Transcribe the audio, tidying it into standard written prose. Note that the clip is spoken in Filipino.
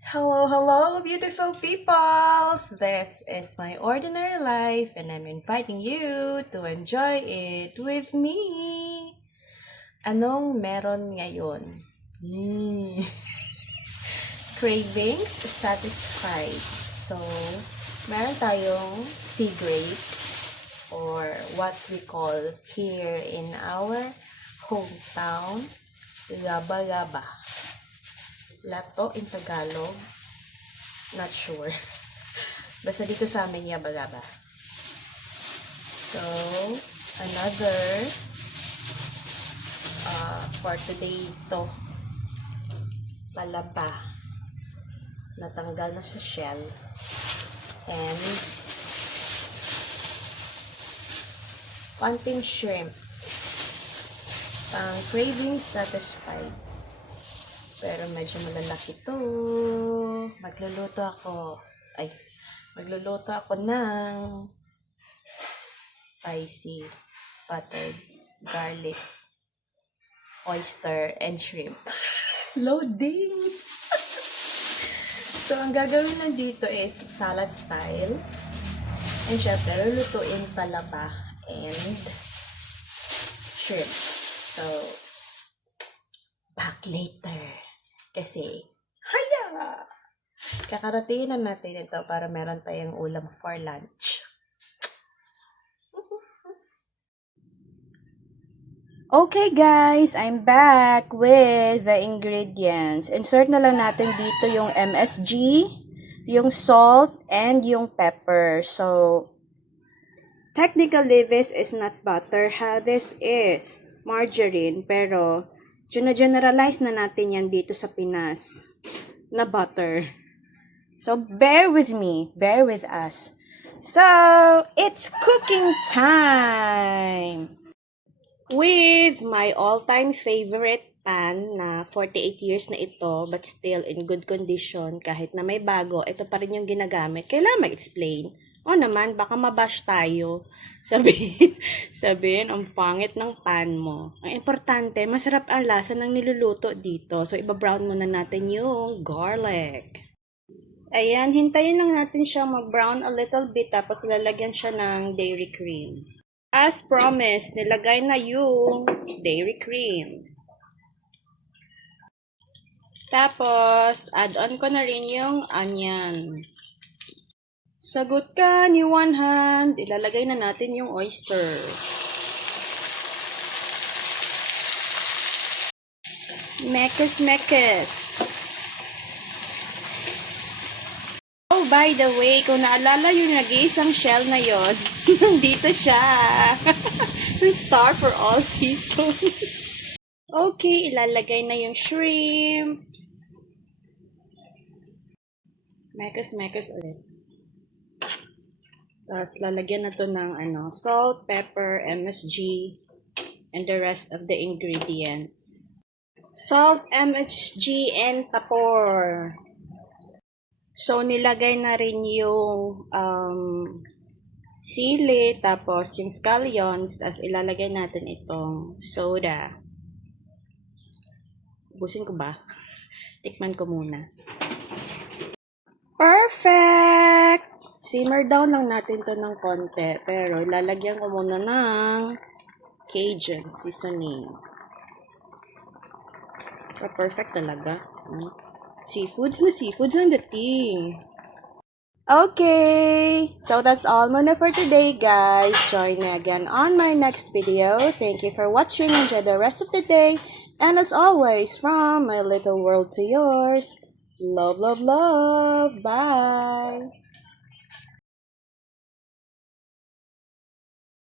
Hello, hello, beautiful peoples! This is my ordinary life, and I'm inviting you to enjoy it with me. Anong meron ngayon? Cravings satisfied. So, meron tayong sea grapes, or what we call here in our hometown, gaba-gaba. Lato in Tagalog, not sure. Basta dito sa amin, yaba-gaba. So, another for today to talaba. Natanggal na sa shell. And konting shrimp. Cravings satisfied. Pero medyo malalaki to. Magluluto ako ng spicy buttered garlic oyster and shrimp. Loading! So, ang gagawin nandito is salad style. And syempre, lulutuin talaba and shrimp. So, back later. Kasi, haya! Kakaratingin na natin ito para meron tayong ulam for lunch. Okay guys, I'm back with the ingredients. Insert na lang natin dito yung MSG, yung salt, and yung pepper. So, technically this is not butter ha. This is margarine. Pero, generalize na natin yan dito sa Pinas na butter. So, bear with me. Bear with us. So, it's cooking time! With my all-time favorite pan na 48 years na ito, but still in good condition, kahit na may bago, ito pa rin yung ginagamit. Kailangan mag-explain. O naman, baka mabash tayo. Sabihin, ang pangit ng pan mo. Ang importante, masarap ang lasa ng niluluto dito. So, iba-brown muna natin yung garlic. Ayan, hintayin lang natin siya mag-brown a little bit, tapos lalagyan siya ng dairy cream. As promised, nilagay na yung dairy cream. Tapos, add-on ko na rin yung onion. Sagot ka ni one hand, ilalagay na natin yung oyster. Mekes. Oh, by the way, kung naalala yung nag-iisang shell na yon, dito siya. Star for all season. Okay, ilalagay na yung shrimp. Mekes ulit. Tapos, lalagyan na to ng salt, pepper, MSG, and the rest of the ingredients. Salt, MSG, and tapor. So, nilagay na rin yung sili, tapos yung scallions, tapos ilalagay natin itong soda. Ubusin ko ba? Tikman ko muna. Perfect! Simmer down lang natin to ng konti, pero ilalagyan ko muna ng Cajun seasoning. Perfect talaga. Seafoods ang dating. Okay, so that's all muna for today, guys. Join me again on my next video. Thank you for watching. Enjoy the rest of the day. And as always, from my little world to yours, love. Bye.